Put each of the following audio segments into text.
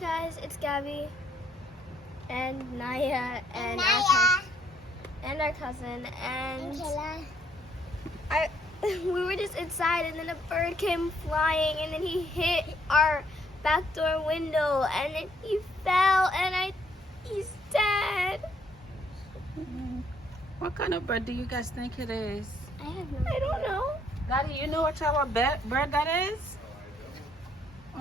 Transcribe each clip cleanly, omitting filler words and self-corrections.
guys, it's Gabby and Naya and our cousin and we were just inside and then a bird came flying and then he hit our back door window and then he fell and he's dead. What kind of bird do you guys think it is? I don't know. Daddy, you know what type of bird that is?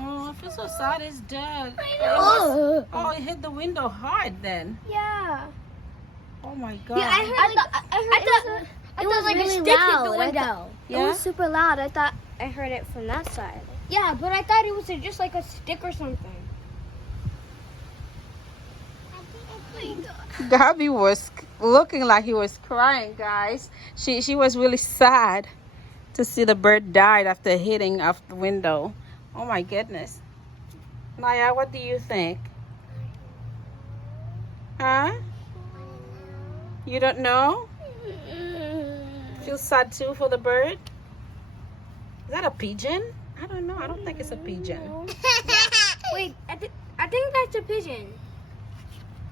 Oh, I feel so sad. It's dead. I know. Oh, it hit the window hard then. Yeah. Oh my God. Yeah, I thought it was like really a stick hit the window. Yeah? It was super loud. I thought I heard it from that side. Yeah, but I thought it was just like a stick or something. Gabby was looking like he was crying, guys. She was really sad to see the bird died after hitting off the window. Oh my goodness. Maya, what do you think? Huh? You don't know? Feel sad too for the bird? Is that a pigeon? I don't know. I don't think it's a pigeon. Wait, I think that's a pigeon.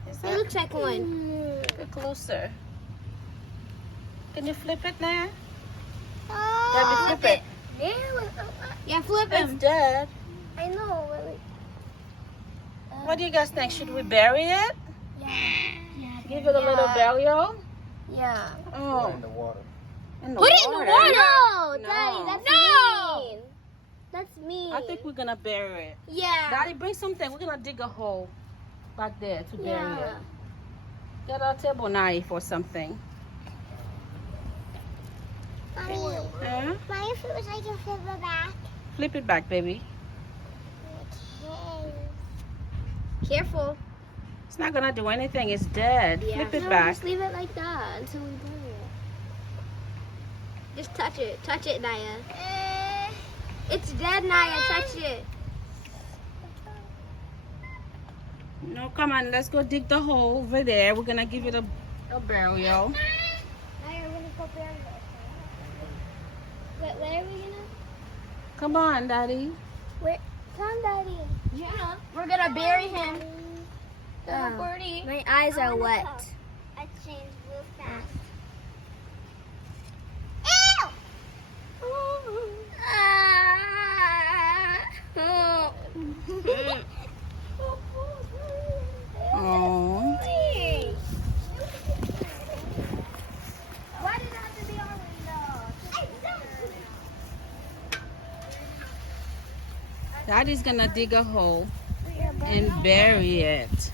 Is It that? looks like one. Get closer. Can you flip it now? Oh, Gabby, flip it. Yeah, flip It's him. dead. I know. Really. What do you guys think? Should we bury it? Yeah. Give it a little burial? Yeah. Oh. In the water. In the Put it in the water. No, No. Daddy, that's No. mean. That's mean. I think we're gonna bury it. Yeah. Daddy, bring something. We're gonna dig a hole back there to bury it. Yeah. Get a table knife or something. Mommy, Huh? my if it was like a flip it back. Flip it back, baby. Careful. It's not gonna do anything. It's dead. Yeah. Flip it No, back. just leave it like that until we bury it. Just touch it. Touch it, Naya. It's dead, Naya. Touch it. No, come on. Let's go dig the hole over there. We're gonna give it a burial. Naya, we're gonna go bury it. Where are we gonna? Come on, Daddy. Where? Come, Daddy. Yeah, we're gonna bury him. Birdie. My eyes are wet. I changed real fast. Oh. Why did it have to be our window? Daddy's gonna dig a hole and bury it.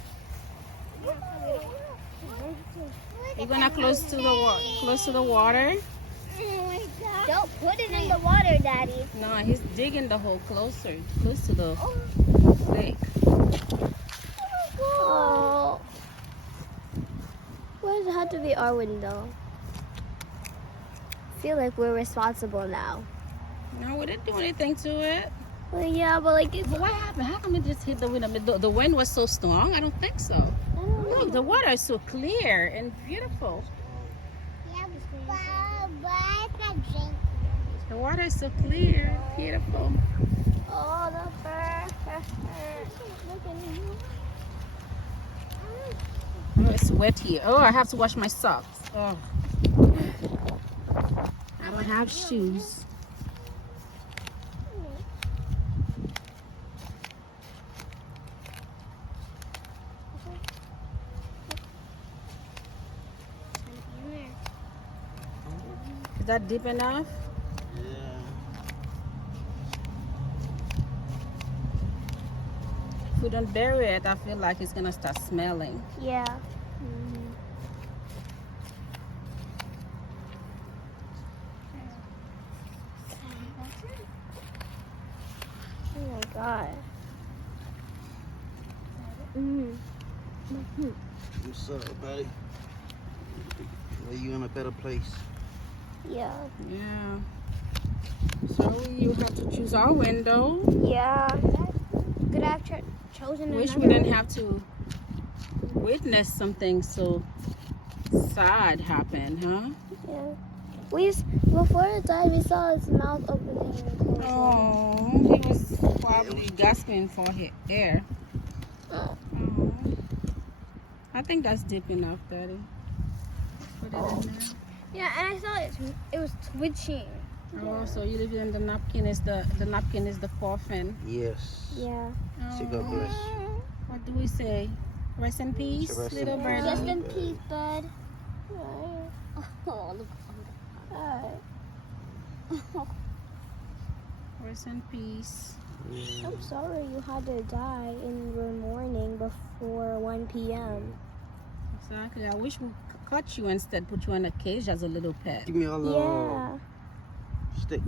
You're gonna close to the water. Don't put it in the water, Daddy. No, he's digging the hole close to the lake. Oh. Why does it have to be our window? I feel like we're responsible now. No, we didn't do anything to it. Well, yeah, but like it's. But what happened? How come it just hit the window? The wind was so strong? I don't think so. I don't know. Look, the water is so clear and beautiful. Yeah, but it's not drink. The water is so clear, beautiful. Oh, the bird. Look at me. Oh, it's wet here. Oh, I have to wash my socks. Oh. I don't have shoes. Is that deep enough? Yeah. If we don't bury it, I feel like it's gonna start smelling. Yeah. Oh my god. What's up, buddy? Are you in a better place? Yeah. Yeah. So you have to choose our window. Yeah. Could have chosen Wish another. we didn't have to witness something so sad happen, huh? Yeah. Before it died, we saw his mouth opening and closing. Oh, he was probably gasping for air. I think that's deep enough, Daddy. Put it in there. Yeah, and I saw it was twitching. Oh, so you leave it in the napkin is the napkin is the coffin. Yes. Yeah. Say God bless. What do we say? Rest in peace, Rest in little peace. birdie. Rest in peace, bud. Oh, look. Rest in peace. Yeah. I'm sorry you had to die in your morning before 1 p.m. Exactly. I wish we cut you instead, put you in a cage as a little pet. Give me a little stick.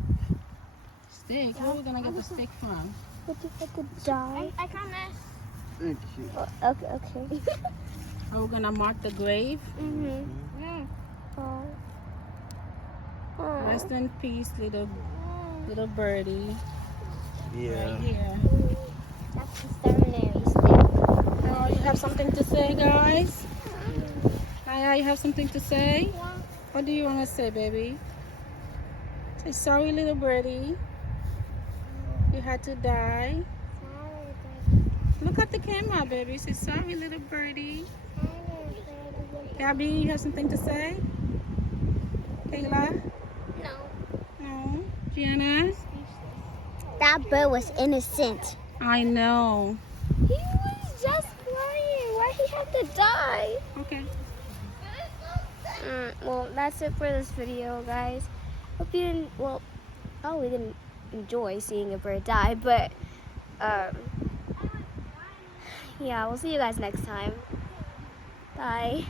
Steak? How are we gonna get the steak from? But if I could die. I can't. Thank you. Okay. Are we gonna mark the grave? Mm-hmm. Rest in peace, little birdie. Yeah. Right here. That's the seminary stick. Oh, you have something to say, guys? Naya, you have something to say? What do you want to say, baby? Say sorry, little birdie. You had to die. Look at the camera, baby. Say sorry, little birdie. Gabby, you have something to say? Kayla? No. No. Gianna? That bird was innocent. I know. He was just flying. Why he had to die? Okay. Well, that's it for this video, guys. Hope you didn't. Well, probably didn't enjoy seeing a bird die, but yeah, we'll see you guys next time. Bye.